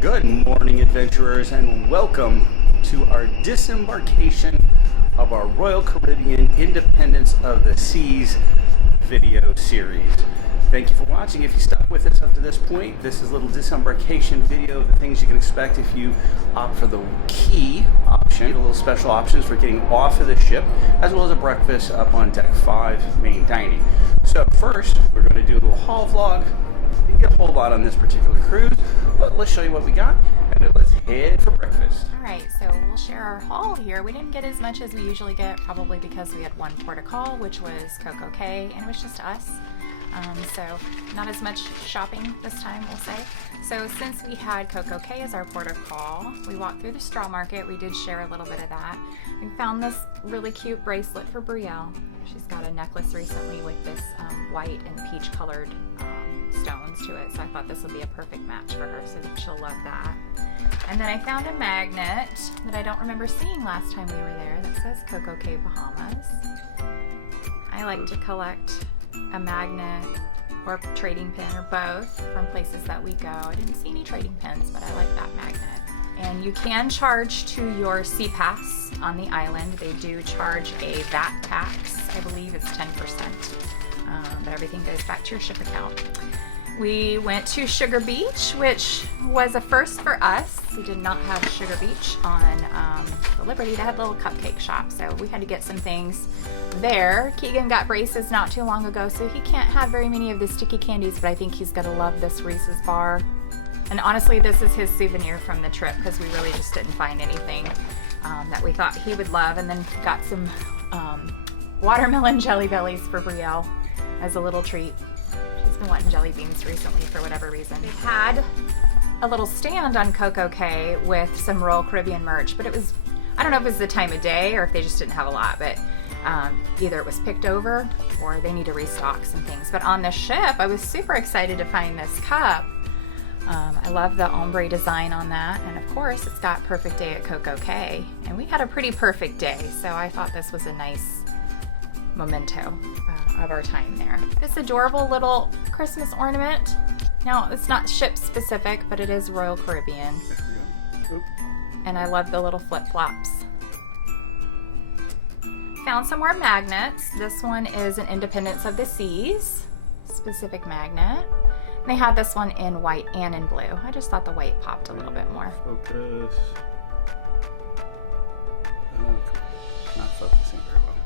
Good morning, adventurers, and welcome to our disembarkation of our Royal Caribbean Independence of the Seas video series. Thank you for watching. If you stuck with us up to this point, this is a little disembarkation video of the things you can expect if you opt for the key option, a little special options for getting off of the ship, as well as a breakfast up on deck 5 main dining. So first, we're going to do a little haul vlog. Didn't get a whole lot on this particular cruise, but let's show you what we got, and then let's head for breakfast. All right, so we'll share our haul here. We didn't get as much as we usually get, probably because we had one port of call, which was Coco Cay, and it was just us. So not as much shopping this time, we'll say. So since we had Coco Cay as our port of call, we walked through the straw market. We did share a little bit of that. We found this really cute bracelet for Brielle. She's got a necklace recently with this white and peach colored stones to it, so I thought this would be a perfect match for her, so she'll love that. And then I found a magnet that I don't remember seeing last time we were there that says Coco Cay, Bahamas. I like to collect a magnet or trading pin or both from places that we go. I didn't see any trading pins, but I like that magnet. And you can charge to your sea pass on the island. They do charge a VAT tax. I believe it's 10%, but everything goes back to your ship account. We went to Sugar Beach, which was a first for us. We did not have Sugar Beach on the Liberty. They had a little cupcake shop, so we had to get some things there. Keegan got braces not too long ago, so he can't have very many of the sticky candies, but I think he's gonna love this Reese's bar. And honestly, this is his souvenir from the trip, because we really just didn't find anything that we thought he would love. And then got some watermelon jelly bellies for Brielle as a little treat. She's been wanting jelly beans recently for whatever reason. They had a little stand on Coco Cay with some Royal Caribbean merch, but it was, I don't know if it was the time of day or if they just didn't have a lot, but either it was picked over or they need to restock some things. But on the ship, I was super excited to find this cup. I love the ombre design on that, and of course it's got perfect day at Coco Cay, and we had a pretty perfect day, so I thought this was a nice memento of our time there. This adorable little Christmas ornament. Now, it's not ship specific, but it is Royal Caribbean. And I love the little flip-flops. Found some more magnets. This one is an Independence of the Seas specific magnet. And they had this one in white and in blue. I just thought the white popped a little bit more. Focus. Not focusing very well.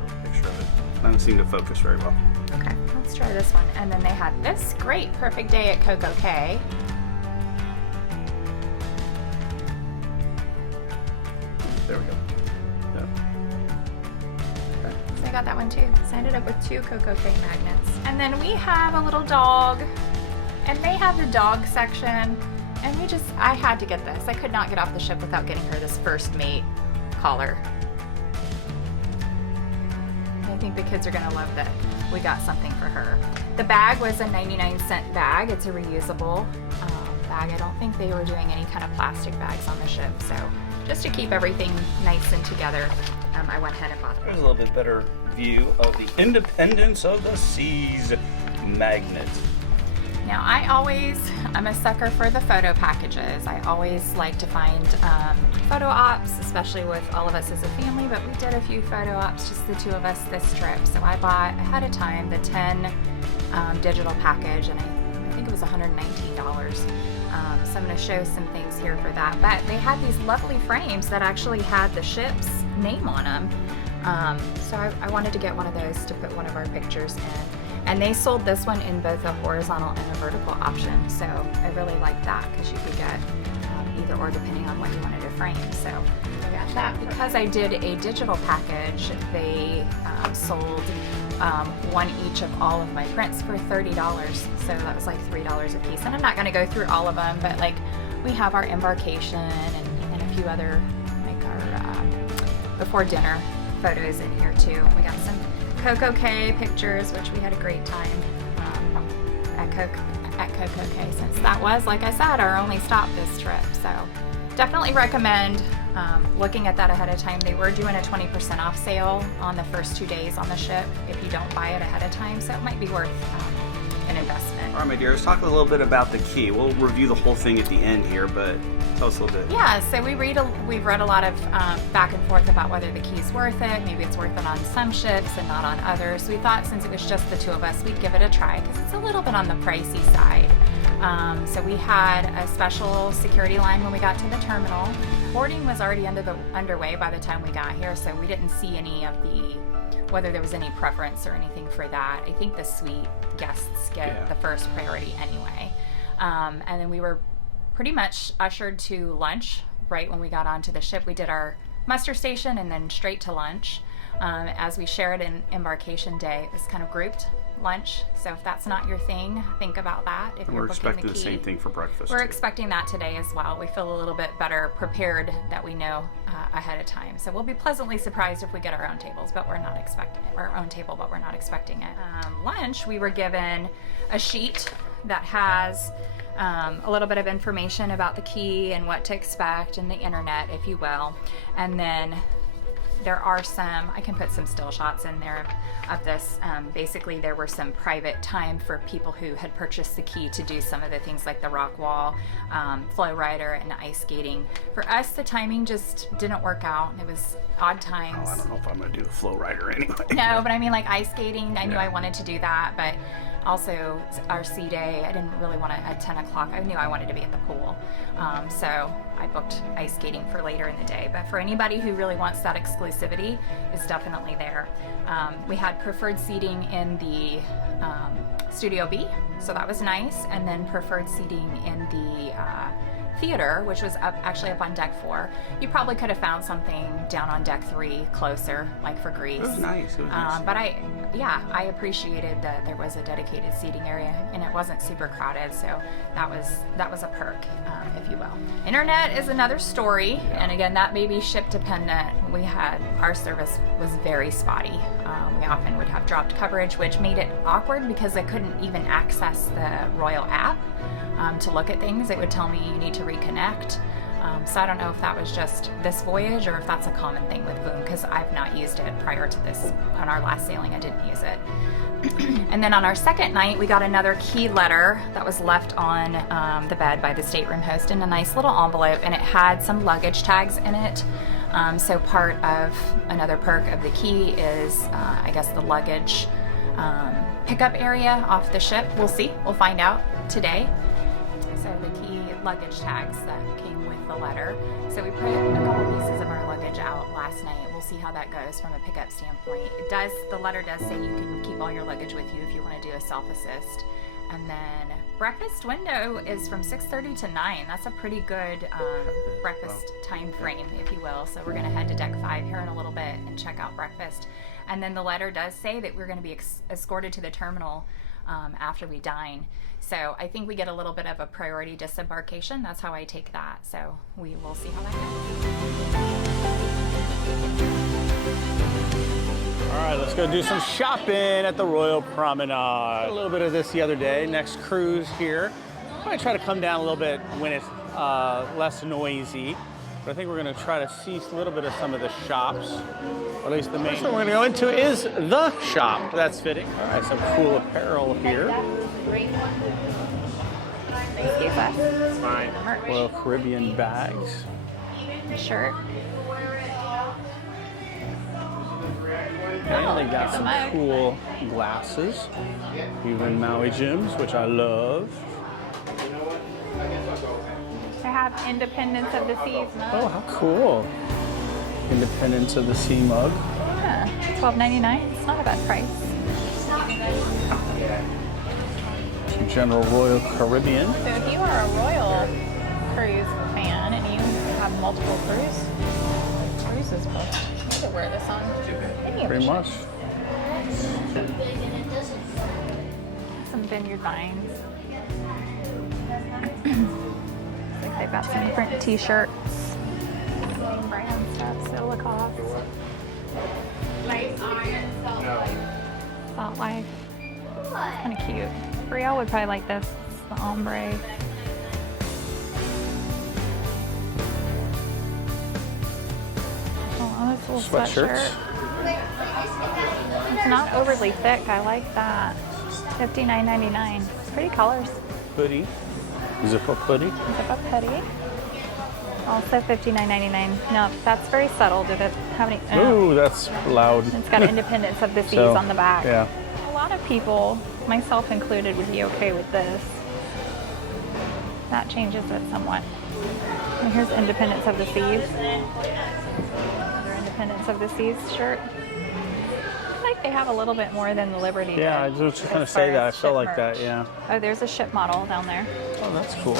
Show a picture of it. Doesn't seem to focus very well. Okay, let's try this one. And then they had this great perfect day at Coco Cay. There we go. So I got that one too. So I ended up with 2 Coco Cay magnets. And then we have a little dog, and they have the dog section, and I had to get this. I could not get off the ship without getting her this first mate collar. I think the kids are gonna love that we got something for her. The bag was a 99-cent bag. It's a reusable bag. I don't think they were doing any kind of plastic bags on the ship, so just to keep everything nice and together, I went ahead and bought There's them. a little bit better view of the Independence of the Seas magnet. Now, I'm a sucker for the photo packages. I always like to find photo ops, especially with all of us as a family, but we did a few photo ops, just the 2 of us this trip. So I bought ahead of time the 10 digital package, and I think it was $119. So I'm going to show some things here for that. But they had these lovely frames that actually had the ship's name on them. So I wanted to get one of those to put one of our pictures in. And they sold this one in both a horizontal and a vertical option. So I really like that, because you could get either or depending on what you wanted to frame. So I got that. Because I did a digital package, they sold one each of all of my prints for $30. So that was like $3 a piece. And I'm not going to go through all of them, but like we have our embarkation and a few other, like our before dinner photos in here too. We got some Coco Cay pictures, which we had a great time at Coco Cay, since that was, like I said, our only stop this trip. So definitely recommend looking at that ahead of time. They were doing a 20% off sale on the first 2 days on the ship if you don't buy it ahead of time, so it might be worth an investment. All right, my dear, let's talk a little bit about the key. We'll review the whole thing at the end here, but tell us a little bit. Yeah, so we've read a lot of back and forth about whether the key's worth it. Maybe it's worth it on some ships and not on others. So we thought since it was just the two of us, we'd give it a try because it's a little bit on the pricey side. So we had a special security line when we got to the terminal. Boarding was already underway by the time we got here, so we didn't see whether there was any preference or anything for that. I think the suite guests get the first priority anyway. And then we were pretty much ushered to lunch right when we got onto the ship. We did our muster station and then straight to lunch. As we shared in embarkation day, it was kind of grouped lunch. So if that's not your thing, think about that. If we're expecting the same thing for breakfast. We're expecting that today as well. We feel a little bit better prepared that we know ahead of time. So we'll be pleasantly surprised if we get our own tables, but we're not expecting it. Our own table, but we're not expecting it. Lunch, we were given a sheet that has a little bit of information about the key and what to expect and the internet, if you will. And then there are I can put some still shots in there of this. Basically, there were some private time for people who had purchased the key to do some of the things like the rock wall, flow rider, and ice skating. For us, the timing just didn't work out. It was odd times. Oh, I don't know if I'm going to do the flow rider anyway. No, but I mean like ice skating, I knew I wanted to do that, but also our sea day, I didn't really want to at 10 o'clock. I knew I wanted to be at the pool. So I booked ice skating for later in the day. But for anybody who really wants that exclusivity, it's definitely there. We had preferred seating in the Studio B, so that was nice. And then preferred seating in the theater, which was actually up on deck 4. You probably could have found something down on deck 3 closer, like for Greece. It was nice. It was nice. But I appreciated that there was a dedicated seating area and it wasn't super crowded, so that was a perk, if you will. Internet is another story, and again, that may be ship dependent. Our service was very spotty. We often would have dropped coverage, which made it awkward because I couldn't even access the Royal app to look at things. It would tell me you need to reconnect. So I don't know if that was just this voyage or if that's a common thing with Boom, because I've not used it prior to this. On our last sailing, I didn't use it. And then on our second night, we got another key letter that was left on the bed by the stateroom host in a nice little envelope, and it had some luggage tags in it. So part of another perk of the key is, I guess, the luggage pickup area off the ship. We'll see. We'll find out today. So the key luggage tags that came with the letter. So we put a couple pieces of our luggage out last night. We'll see how that goes from a pickup standpoint. The letter does say you can keep all your luggage with you if you want to do a self-assist. And then breakfast window is from 6:30 to 9. That's a pretty good breakfast time frame, if you will. So we're going to head to deck 5 here in a little bit and check out breakfast. And then the letter does say that we're going to be escorted to the terminal after we dine. So I think we get a little bit of a priority disembarkation. That's how I take that. So we will see how that goes. All right, let's go do some shopping at the Royal Promenade. A little bit of this the other day. Next cruise here. I might try to come down a little bit when it's less noisy. But I think we're going to try to see a little bit of some of the shops. Or at least the main. First one we're going to go into is the shop. That's fitting. All right, some cool apparel here. Fine. Royal Caribbean bags. Shirt. And they got some cool glasses. Even Maui Jims, which I love. They have Independence of the Seas mug. Oh, how cool. Independence of the Sea mug. Yeah, $12.99. It's not a bad price. Some General Royal Caribbean. So if you are a Royal Cruise fan and you have multiple cruises booked, you could wear this on any of Pretty much. Some vineyard vines. They've got some different t-shirts. Name brand stuff, so Lacoste. Salt Life. It's kind of cute. Brielle would probably like this. It's the ombre. Oh, this little sweatshirt. It's not overly thick. I like that. $59.99. Pretty colors. Hoodie. Zip up hoodie. Zip up hoodie. Also $59.99. No, that's very subtle. Did it have any? Ooh, that's loud. It's got Independence of the Seas So, on the back. Yeah. A lot of people, myself included, would be okay with this. That changes it somewhat. And here's Independence of the Seas. Another Independence of the Seas shirt. I feel like they have a little bit more than the Liberty did. Yeah, I was just going to as say far that. I as felt ship like that, merch. yeah. Oh, there's a ship model down there. Oh, that's cool.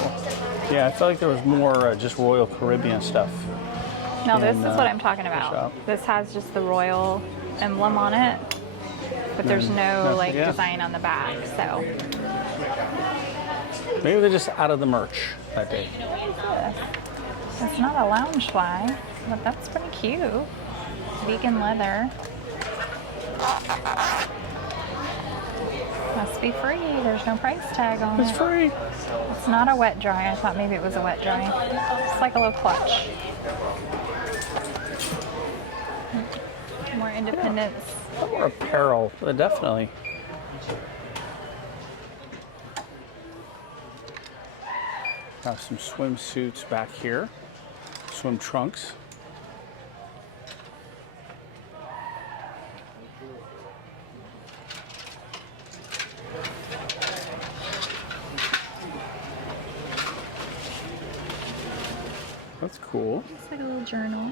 Yeah, I felt like there was more just Royal Caribbean stuff. No, this in, is what I'm talking the about. shop. This has just the royal emblem on it, but there's no nothing, like yeah. design on the back. So Maybe they're just out of the merch that day. it's not a lounge fly, but that's pretty cute. Vegan leather. Must be free. There's no price tag on It's it. free. It's not a wet dry. I thought maybe it was a wet dry. It's like a little clutch. More Independence. More apparel, definitely. Have some swimsuits back here. Swim trunks. That's cool. It's like a little journal.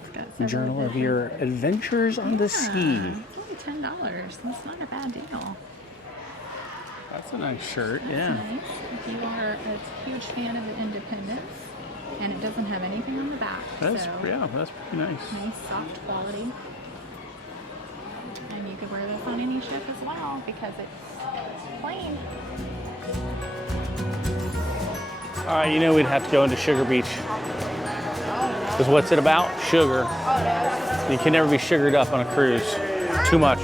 It's got several Journal of different- your adventures on the sea. It's only $10. That's not a bad deal. That's a nice shirt, yeah. Nice. If you are a huge fan of the Independence, and it doesn't have anything on the back, That's so yeah, that's pretty nice. nice soft quality. And you could wear this on any ship as well because it's plain. All right, you know we'd have to go into Sugar Beach. Because what's it about? Sugar. You can never be sugared up on a cruise. Too much.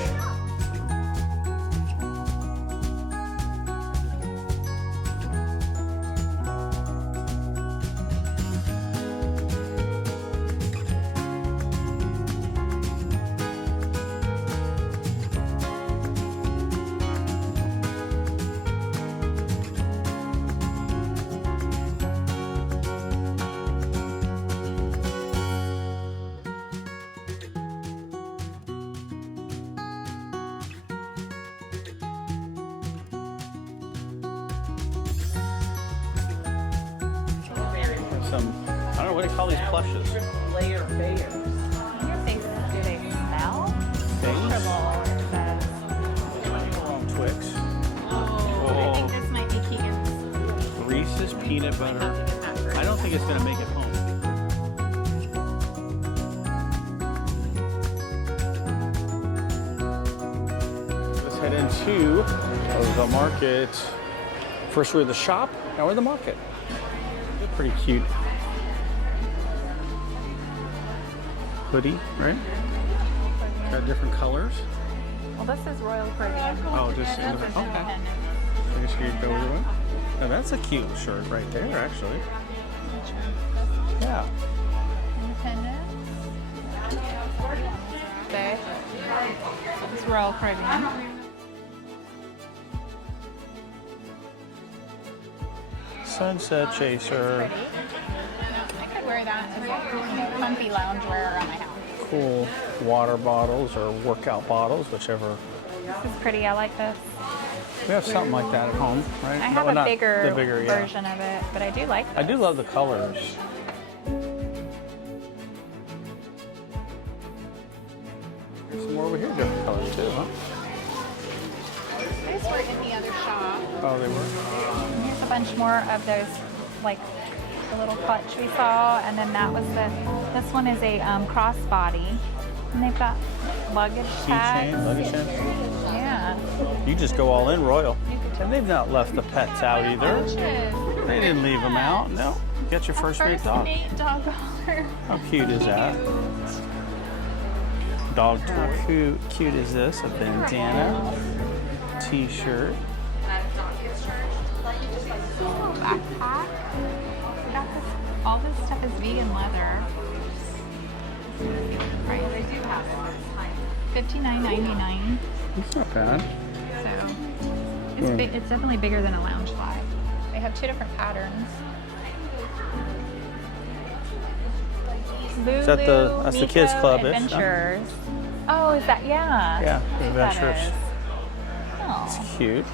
I don't know, what do you call these plushes? I wonder if they, do they smell? Comfortable, it says. Twix. I think this might be cute. Reese's peanut butter. I don't think it's going to make it home. Let's head into the market. First we're the shop, now we're the market. They're pretty cute. Hoodie, right? Got different colors. Well, this is Royal Caribbean. Oh, just And this is okay. Independence. I guess you could go either way. Now that's a cute shirt right there, actually. Yeah. Independence. There. It's Royal Caribbean. Sunset Chaser. Pretty. I could wear that as a comfy loungewear around my house. Cool water bottles or workout bottles, whichever. This is pretty. I like this. We have something like that at home, right? I have No, a not bigger, the bigger yeah. version of it, but I do like this. I do love the colors. There's some more over here, different colors too, huh? These were in the other shop. Oh, they were. Here's a bunch more of those, like the little clutch we saw, and then that was this one is a crossbody, and they've got luggage tags. Keychain, luggage tags. Yeah. You just go all in royal. You could And they've not left the pets out either. They didn't leave them out. No. Get your first mate dog. dog collar. How cute is that? Dog toy. How cute is this? A bandana, t-shirt. Backpack. We got this. All this stuff is vegan leather. Right, they do have it. $59.99. It's not bad. So It's big, it's definitely bigger than a lounge fly. They have 2 different patterns. Is that that's the kids club? Adventures. Oh, is that, yeah. Yeah, I think Adventures. that is. Oh, It's cute.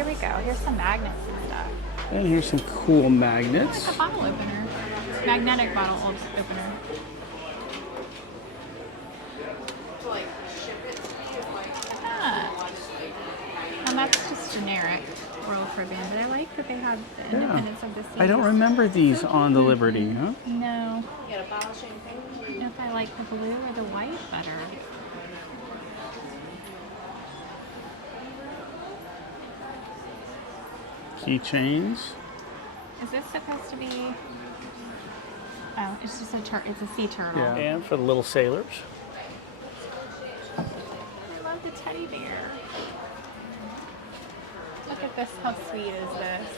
here we go. Here's some magnets and stuff. And here's some cool magnets. It's a bottle opener. Magnetic bottle opener. And that's just generic Royal Caribbean, but I like that they have the Independence of the Seas. I don't remember these on the Liberty, huh? No. I don't know if I like the blue or the white better. Keychains. Is this supposed to be? Oh, it's just it's a sea turtle. Yeah. And for the little sailors. I love the teddy bear. Look at this. How sweet is this?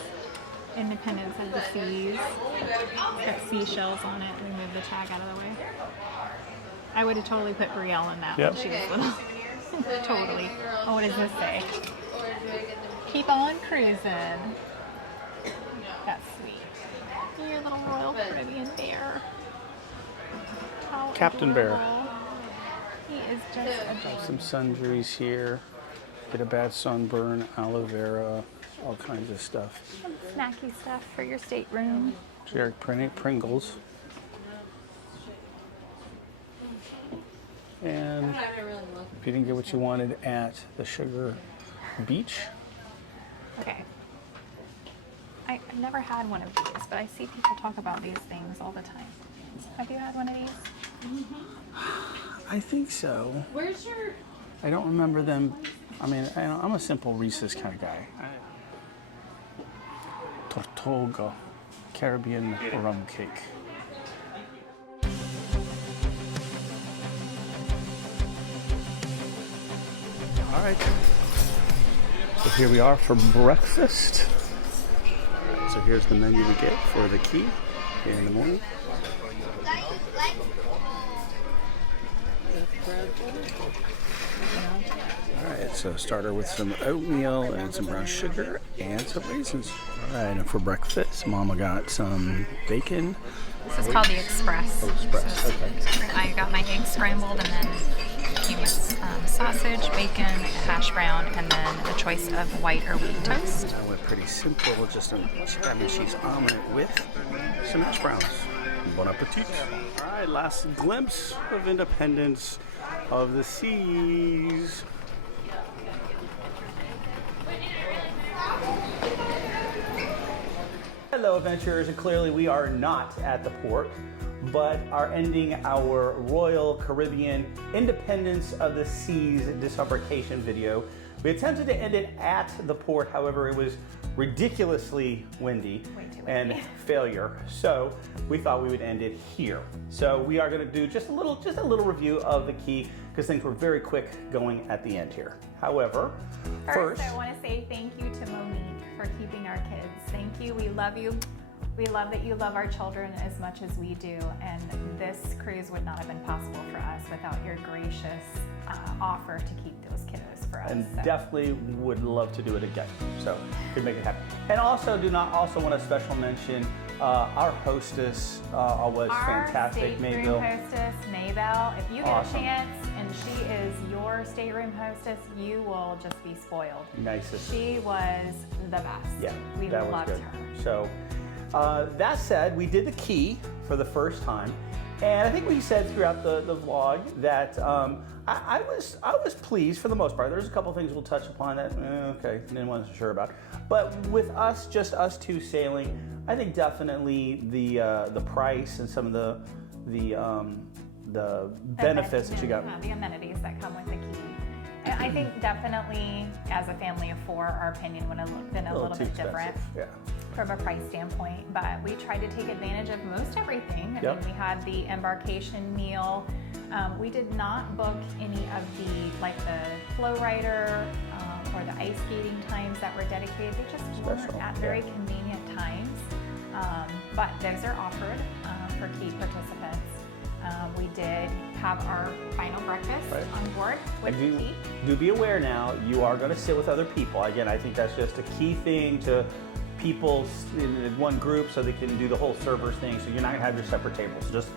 Independence of the Seas. It's got seashells on it. Let me move the tag out of the way. I would have totally put Brielle in that when she was little. Totally. Oh, what does this say? Keep on cruising. That's sweet. Your little Royal Caribbean bear. How Captain Bear. adorable. He is just adorable. Some sundries here. Get a bad sunburn, aloe vera, all kinds of stuff. Some snacky stuff for your stateroom. Generic Pringles. And if you didn't get what you wanted at the Sugar Beach. Okay. I've never had one of these, but I see people talk about these things all the time. Have you had one of these? I think so. Where's your... I don't remember them. I mean, I'm a simple Reese's kind of guy. Tortuga, Caribbean rum cake. All right. So here we are for breakfast. All right, so here's the menu we get for the key here in the morning. Alright, so starter with some oatmeal and some brown sugar and some raisins. Alright, and for breakfast, Mama got some bacon. This is called the Express. Oh, Express, So okay. I got my eggs scrambled, and then came with sausage, bacon, hash brown, and then a choice of white or wheat toast. I went pretty simple, just a ham and cheese omelet with some hash browns. Bon appetit. Alright, last glimpse of Independence of the Seas. Hello adventurers, and clearly we are not at the port, but are ending our Royal Caribbean Independence of the Seas disembarkation video. We attempted to end it at the port, however it was ridiculously windy and failure, so we thought we would end it here. So we are going to do just a little review of the key, because things were very quick going at the end here. However, first I want to say thank you to Monique for keeping our kids. Thank you. We love you. We love that you love our children as much as we do, and this cruise would not have been possible for us without your gracious offer to keep those kiddos for us. And so. definitely would love to do it again. So we'd make it happen. And also want a special mention, our hostess was fantastic, Stateroom hostess, Maybell. If you get a chance and she is your stateroom hostess, you will just be spoiled. Nicest. She was the best. Yeah, we that loved was good. her. So that said, we did the key for the first time. And I think we said throughout the vlog that I was pleased for the most part. There's a couple things we'll touch upon that, okay, wasn't sure about. But with us, just us two sailing, I think definitely the price and some of the benefits that you got. The amenities that come with the key. And I think definitely, as a family of four, our opinion would have been a little bit different. Yeah. From a price standpoint, but we tried to take advantage of most everything. I mean, we had the embarkation meal. We did not book any of the flow rider or the ice skating times that were dedicated. They just weren't at very convenient times, but those are offered for key participants. We did have our final breakfast on board with the key. Do be aware now, you are going to sit with other people. Again, I think that's just a key thing to people in one group so they can do the whole servers thing. So you're not going to have your separate tables. Just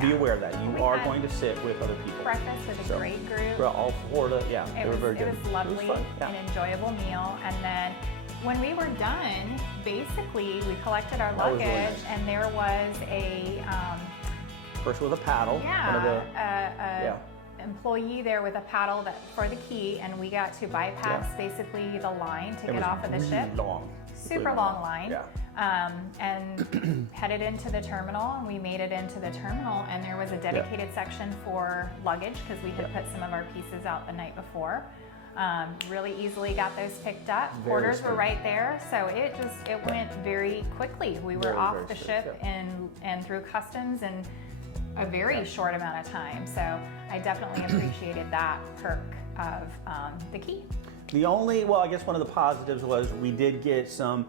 be aware of that. You are going to sit with other people. Breakfast with a great group. All Florida, they were very good. It was lovely, an enjoyable meal. And then when we were done, basically we collected our luggage, really nice. And there was a person with a paddle. Employee there with a paddle for the key, and we got to bypass basically the line to get off of the ship. Super long line. And headed into the terminal, and we made it into the terminal, and there was a dedicated section for luggage because we had put some of our pieces out the night before. Really easily got those picked up. Porters were right there, so it went very quickly. We were off the ship and through customs in a very short amount of time. So I definitely appreciated that perk of the key. The only, I guess one of the positives was we did get some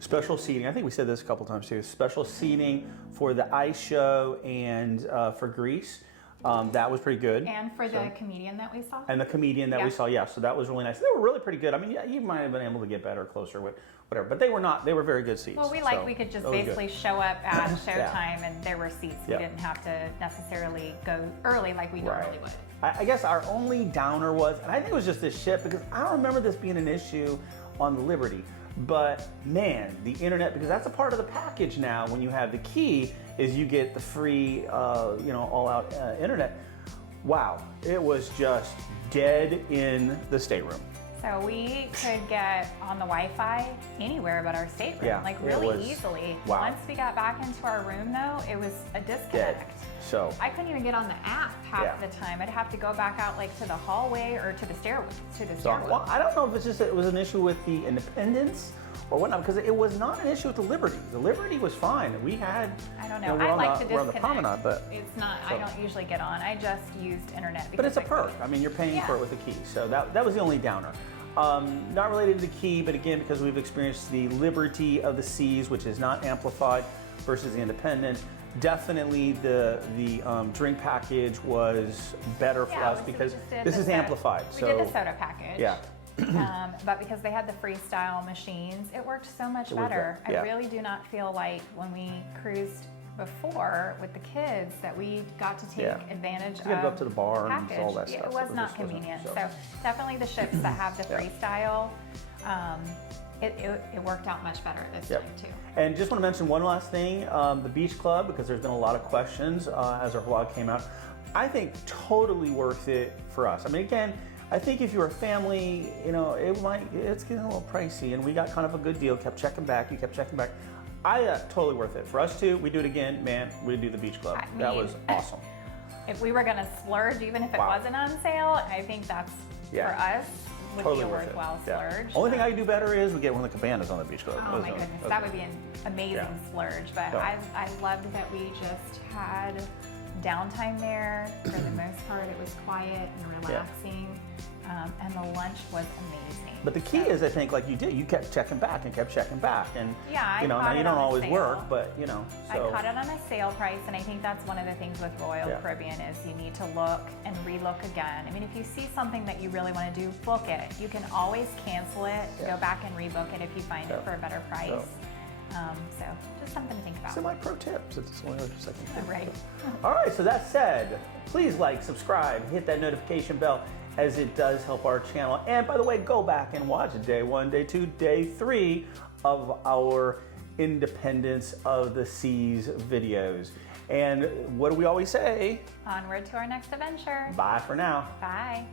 special seating. I think we said this a couple times too. Special seating for the ice show and for Greece. That was pretty good. And for the comedian that we saw. And the comedian that we saw, so that was really nice. They were really pretty good. I mean, you might have been able to get better, closer, whatever. But they were not. They were very good seats. Well, we could just basically show up at showtime and there were seats. We didn't have to necessarily go early like we normally would. I guess our only downer was, and I think it was just this ship, because I don't remember this being an issue on the Liberty. But man, the internet, because that's a part of the package now when you have the key, is you get the free, all-out internet. Wow, it was just dead in the stateroom. So we could get on the Wi-Fi anywhere but our stateroom, really easily. Wow. Once we got back into our room, though, it was a disconnect. Dead. So I couldn't even get on the app half the time. I'd have to go back out to the hallway or to the stairwell. Well, I don't know if it's just it was an issue with the Independence or whatnot, because it was not an issue with the Liberty. The Liberty was fine. We had. I don't know. I like to disconnect. We're on the Promenade, but it's not. I don't usually get on. I just used internet. But it's a perk. I mean, you're paying for it with the key. So that was the only downer. Not related to the key, but again, because we've experienced the Liberty of the Seas, which is not amplified, versus the Independent. Definitely the drink package was better for us because this is amplified. We did the soda package. Yeah. But because they had the freestyle machines, it worked so much better. I really do not feel like when we cruised before with the kids that we got to take advantage of get up to the bar and all that stuff. It was not convenient. So definitely the ships that have the freestyle, it worked out much better this time too. And just want to mention one last thing, the Beach Club, because there's been a lot of questions as our vlog came out. I think totally worth it for us. I mean, again, I think if you're a family, it's getting a little pricey, and we got kind of a good deal. Kept checking back. Totally worth it for us too. We do it again, man. We do the Beach Club. That was awesome. If we were gonna splurge, even if it wasn't on sale, I think that's for us would be a worthwhile splurge. Only thing I could do better is we get one of the cabanas on the Beach Club. Oh my goodness, that would be an amazing splurge. But I loved that we just had downtime there. For the most part, it was quiet and relaxing, and the lunch was amazing. But the key is, I think, like you did, you kept checking back, and now you don't always work, but I caught it on a sale price, and I think that's one of the things with Royal Caribbean is you need to look and relook again. I mean, if you see something that you really want to do, book it. You can always cancel it, go back and rebook it if you find it for a better price. So just something to think about. So my pro tips, it's only a second thing. Right. All right, so that said, please like, subscribe, hit that notification bell, as it does help our channel. And by the way, go back and watch day 1, day 2, day 3 of our Independence of the Seas videos. And what do we always say? Onward to our next adventure. Bye for now. Bye.